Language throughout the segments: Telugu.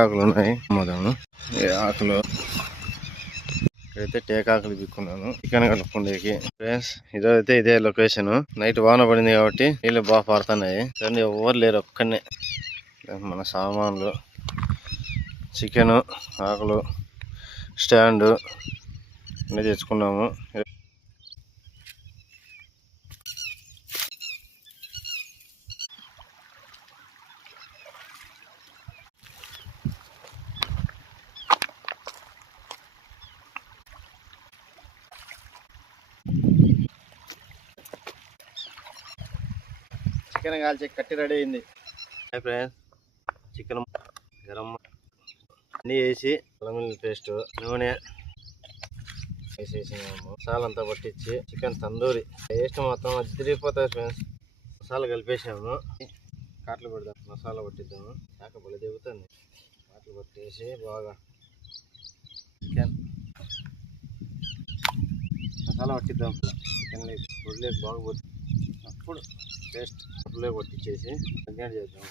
ఆకులు ఉన్నాయి మొదలు ఆకులు ఇక్కడైతే టేకాకులు పిక్కున్నాను చికెన్ కలుపుకుండేకి ఫ్రెండ్స్. ఇదైతే ఇదే లొకేషన్. నైట్ వాన పడింది కాబట్టి నీళ్ళు బాగా పడుతున్నాయి కానీ ఎవరు లేరు, ఒక్కనే. మన సామాన్లు, చికెన్, ఆకులు, స్టాండ్ అన్నీ తెచ్చుకున్నాము. చికెన్ కాల్చి కట్టి రెడీ అయింది ఫ్రెండ్స్. చికెన్ గరం అన్నీ వేసి అల్లం పేస్ట్, నూనె వేసేసినాము. మసాలా అంతా పట్టించి చికెన్ తందూరి టేస్ట్ మాత్రం అదిరిపోతుంది ఫ్రెండ్స్. మసాలా కలిపేసాము. కాట్లు పెడదాం, మసాలా పట్టిద్దాము. చాకపల్లి దిగుతుంది. కాట్లు పట్టేసి బాగా చికెన్ మసాలా పట్టిద్దాం. చికెన్ పొడిలేక బాగా పోతుంది. అప్పుడు పేస్ట్ అప్పుడే కొట్టించేసి దగ్గర చేద్దాం.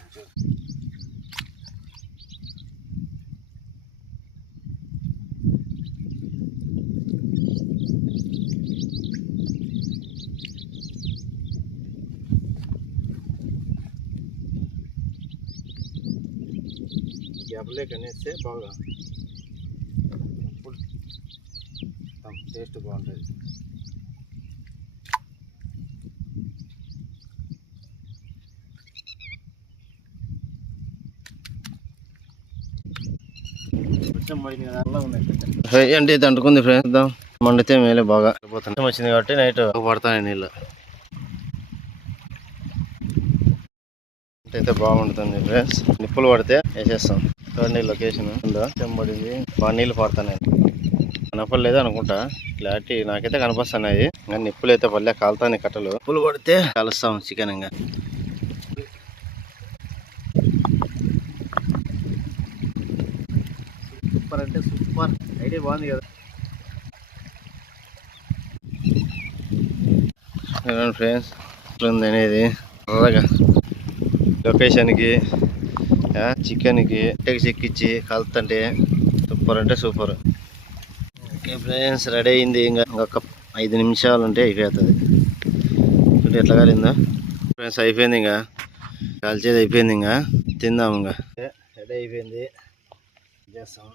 గ్యాప్లే కనేస్తే బాగా అప్పుడు టేస్ట్ బాగుంటుంది. అంటే ఇది అంటుకుంది ఫ్రెండ్స్. మండితే మేలే బాగా పోతుంది. వచ్చింది కాబట్టి నైట్ పడతాయి నీళ్ళు అయితే బాగుంటుంది ఫ్రెండ్స్. నిప్పులు పడితే వేసేస్తాం. చూడండి లొకేషన్ చెంబడిది బాగా నీళ్ళు పడుతున్నాయి. కనపడలేదు అనుకుంటా, క్లారిటీ నాకైతే కనిపిస్తున్నాయి. కానీ నిప్పులు అయితే పల్లె కాలుతాయి కట్టలు. నిప్పులు పడితే కలుస్తాం చికెన్. ఇంకా సూపర్ అంటే సూపర్ ఐడియా, బాగుంది కదా ఫ్రెండ్స్. ఉంది అనేది లొకేషన్కి చికెన్కి చెక్కిచ్చి కలుతుంటే సూపర్ అంటే సూపర్. ఓకే ఫ్రెండ్స్, రెడీ అయింది. ఇంకా ఒక 5 నిమిషాలు ఉంటే అయిపోతుంది. చూడండి ఎట్లా కాలిందో ఫ్రెండ్స్. అయిపోయింది, ఇంకా కాల్చేది అయిపోయింది. ఇంకా తిందాము. ఇంకా రెడీ అయిపోయింది, చేస్తాం.